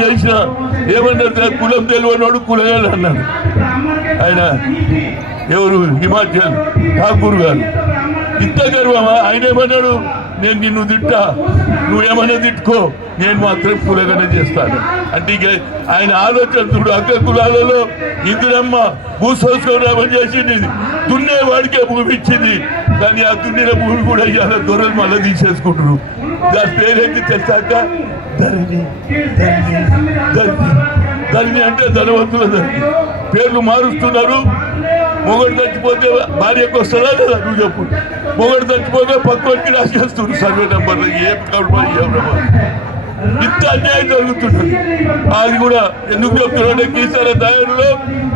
చేసిన ఏమన్నా కులం తెలియనోడు కులగాడు అన్నాడు ఆయన. ఎవరు హిమాచల్ ఠాకూర్ గారు. ఇంత గర్వమా? ఆయన ఏమన్నాడు, నేను నిన్ను తిట్టా, నువ్వేమన్నా తిట్టుకో, నేను మాత్రం కులగానే చేస్తాను అంటే. ఆయన ఆలోచన చూడు. అక్క కులాలలో ఇందిరమ్మ భూసంస్కరణ చేసింది, దున్నేవాడికే భూమి ఇచ్చింది. కానీ ఆ దున్నిన భూమి కూడా ఇవాళ దొరలు మళ్ళీ తీసేసుకుంటారు. దాని పేరేంటి తెలుసాక? ధరణి. ధరణి ధరణి ధరణి అంటే ధనవంతుల ధరణి. పేర్లు మారుస్తున్నారు. మొగడు చచ్చిపోతే భార్యకు వస్తుందా లేదా? నువ్వు చెప్పు. మొగడు చచ్చిపోతే పక్కకి రాసేస్తున్నారు సర్వే నెంబర్లు. ఏం కౌంటర్ ఇంత అన్యాయం జరుగుతున్నది. అది కూడా ఎందుకు చెప్తున్నారంటే ఈసారి దారిలో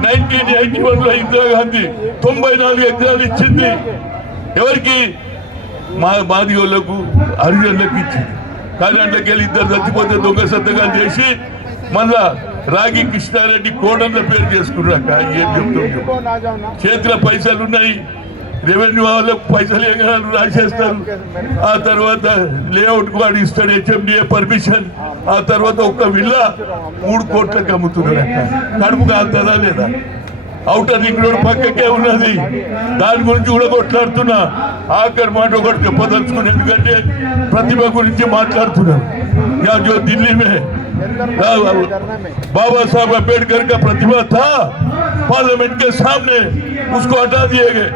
1981లో ఇందిరాగాంధీ 94 ఎకరాలు ఇచ్చింది. ఎవరికి? మాది వాళ్ళకు, హరిజనులకు ఇచ్చింది. కానీ అందులోకి వెళ్ళి ఇద్దరు చచ్చిపోతే దొంగ సంతకాలు చేసి మళ్ళా రాగి కృష్ణారెడ్డి కోడళ్ళ పేరు చేసుకున్నాక ఏం చెప్తున్నాం? చేతిలో పైసలు ఉన్నాయి, రెవెన్యూ వాళ్ళకు పైసలు ఎగరాలు రాసేస్తారు. ఆ తర్వాత లేఅవుట్ వాడు ఇస్తాడు HMDA పర్మిషన్. ఆ తర్వాత ఒక్క విల్లా 3 కోట్లకు అమ్ముతున్నారు. కడుపు కాదా లేదా? అవుటర్ రింగ్ రోడ్ పక్కకే ఉన్నది. దాని గురించి కూడా కొట్లాడుతున్నా. ఆఖరి మాట ఒకటి చెప్పదలుచుకుని, ఎందుకంటే ప్రతిభ గురించి మాట్లాడుతున్నాను. जो दिल्ली में बाबा साहब अम्बेडकर का प्रतिभा था, पार्लियामेंट के सामने उसको हटा दिए गए,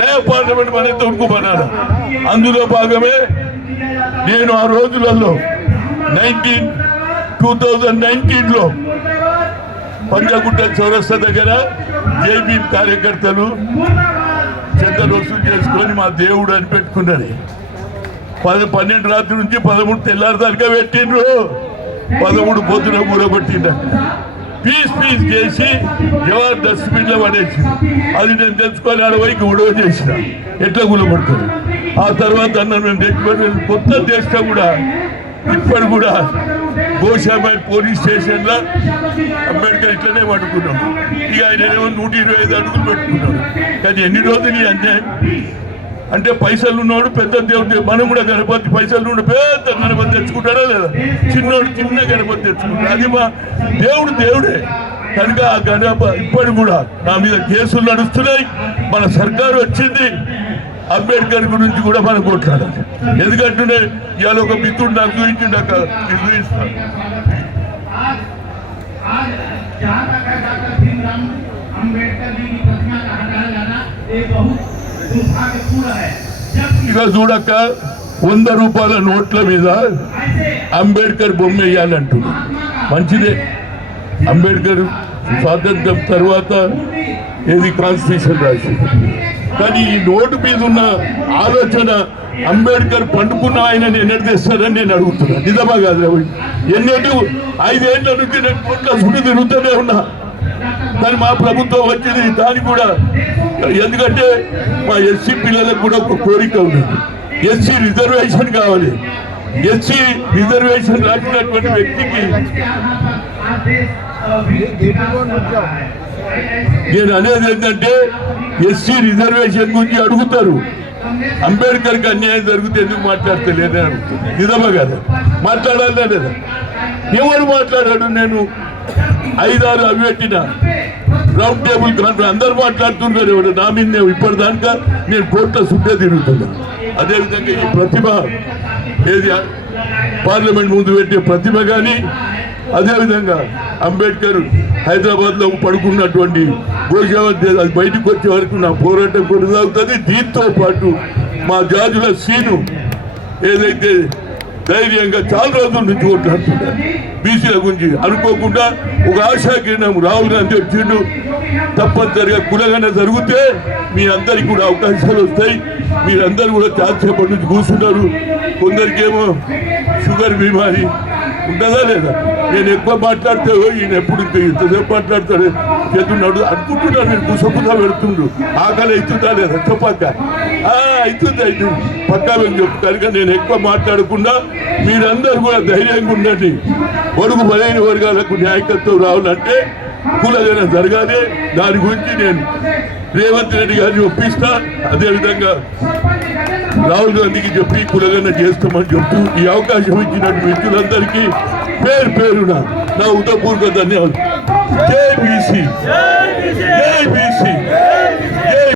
नया पार्लियामेंट बने तो उनको बनाना. అందులో భాగమే నేను ఆ రోజులలో 2019లో పంజాగుట్ట చౌరస్తా దగ్గర జేబీ కార్యకర్తలు చెత్తలు వసూలు చేసుకొని మా దేవుడు అని పెట్టుకున్నది. 12 రాత్రి నుంచి 13 తెల్లారిదాకా పెట్టిండ్రు. 13 పొద్దున కూరగొట్టిండ. పీస్ చేసి జవాబు డస్ట్బిన్లో పడేసి, అది నేను తెచ్చుకొని ఆడవైకి ఉడవ చేసిన. ఎట్లా కూలబడుతుంది? ఆ తర్వాత అన్న మేము తెచ్చుకొని కొత్త దేశం కూడా ఇప్పటి కూడా గోషాబాద్ పోలీస్ స్టేషన్లో అంబేద్కర్ ఇట్లనే పడుకున్నాం. ఇక ఆయన 125 అడుగులు పెట్టుకున్నాడు. కానీ ఎన్ని రోజులు ఈ అన్యాయం అంటే? పైసలు ఉన్నవాడు పెద్ద దేవుడు. మనం కూడా గణపతి పైసలు ఉండి పెద్ద గణపతి తెచ్చుకుంటాడా లేదా? చిన్నోడు చిన్న గణపతి తెచ్చుకుంటాడు. అది మా దేవుడే కనుక ఆ గణపతి ఇప్పటి కూడా నా మీద కేసులు నడుస్తున్నాయి. మన సర్కారు వచ్చింది, అంబేద్కర్ గురించి కూడా మనం కొట్లాడాలి. ఎందుకంటే ఇవాళ ఒక మిత్రుడు నాకు చూపించిండాక చూపిస్తాను. ఇక చూడక 100 రూపాయల నోట్ల మీద అంబేద్కర్ బొమ్మ వేయాలంటున్నారు. మంచిదే. అంబేద్కర్ స్వాతంత్రం తర్వాత ఏది కాన్స్టిట్యూషన్ రాసి, కానీ ఈ నోటు మీద ఉన్న ఆలోచన అంబేద్కర్ పండుకున్న ఆయన ఎన్నటి తెస్తారని నేను అడుగుతున్నా. నిజమా కాదు? ఎన్నటి 5 ఏళ్ల నుంచి నేను కోట్ల సుడి తిరుగుతూనే ఉన్నా. కానీ మా ప్రభుత్వం వచ్చింది దానికి కూడా. ఎందుకంటే మా ఎస్సీ పిల్లలకు కూడా ఒక కోరిక ఉంది, ఎస్సీ రిజర్వేషన్ కావాలి. ఎస్సీ రిజర్వేషన్ రాసినటువంటి వ్యక్తికి నేను అనేది ఏంటంటే, ఎస్సీ రిజర్వేషన్ గురించి అడుగుతారు. అంబేద్కర్కి అన్యాయం జరిగితే ఎందుకు మాట్లాడతలేదని అడుగుతారు. నిజమా కదా? మాట్లాడాలనే లేదా? ఎవరు మాట్లాడాడు? నేను 5-6 అవి పెట్టిన రౌండ్ టేబుల్ కాన్ఫరెన్స్ అందరు మాట్లాడుతున్నారు. ఎవరు నా మీద ఇప్పటిదాకా నేను కోట్ల సుట్టే తిరుగుతున్నాను. అదేవిధంగా ఈ ప్రతిభ ఏది పార్లమెంట్ ముందు పెట్టే ప్రతిభ కానీ, అదేవిధంగా అంబేద్కర్ హైదరాబాద్లో పడుకున్నటువంటి గోషావత్ అది బయటకు వచ్చే వరకు నా పోరాటం కొనసాగుతుంది. దీంతో పాటు మా జాజుల సీను ఏదైతే ధైర్యంగా చాలా రోజుల నుంచి కొట్లాడుతున్నారు బీసీల గురించి. అనుకోకుండా ఒక ఆశాకిరణం రాహుల్ గాంధీ వచ్చిండు. తప్పనిసరిగా కులగన జరిగితే మీ అందరికీ కూడా అవకాశాలు వస్తాయి. మీరందరూ కూడా చాలాసేపటి నుంచి కూర్చున్నారు. కొందరికేమో షుగర్ బీమారి ఉంటుందా లేదా? నేను ఎక్కువ మాట్లాడితే ఈయన ఎప్పుడు ఇంతసేపు మాట్లాడతాడు చేతున్నాడు అనుకుంటున్నాడు. నేను కుసకుస పెడుతుండ్రు. ఆకలి అవుతుందా లేదా? చెప్పాక అవుతుంది పక్కా మేము చెప్పు. కనుక నేను ఎక్కువ మాట్లాడకుండా మీరందరూ కూడా ధైర్యంగా ఉండండి. పొడుగు బలైన వర్గాలకు న్యాయకత్వం రావాలంటే కులగన జరగాలి. దాని గురించి నేను రేవంత్ రెడ్డి గారిని ఒప్పిస్తా. అదేవిధంగా రాహుల్ గాంధీకి చెప్పి కులగన చేస్తామని చెప్తూ ఈ అవకాశం ఇచ్చినట్టు మిత్రులందరికీ పేరున నా ఉదయపూర్వక ధన్యవాదాలు. జై